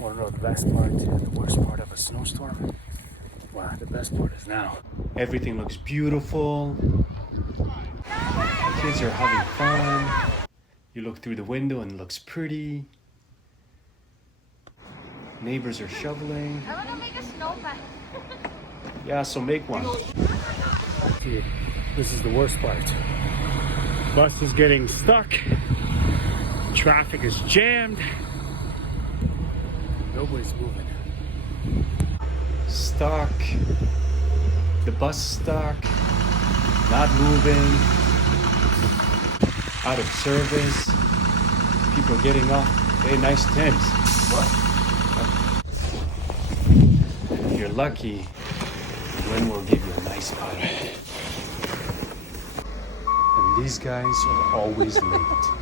Want to know the best part and the worst part of a snowstorm? Wow, the best part is now. Everything looks beautiful. Kids are having fun. You look through the window and it looks pretty. Neighbors are shoveling. I want to make a snowman. Yeah, so make one. Dude, this is the worst part. Bus is getting stuck. Traffic is jammed. Nobody's moving. Stuck. The bus stuck. Not moving. Out of service. People are getting off. Hey, nice tips. What? If you're lucky, Glenn will give you a nice powder. And these guys are always late.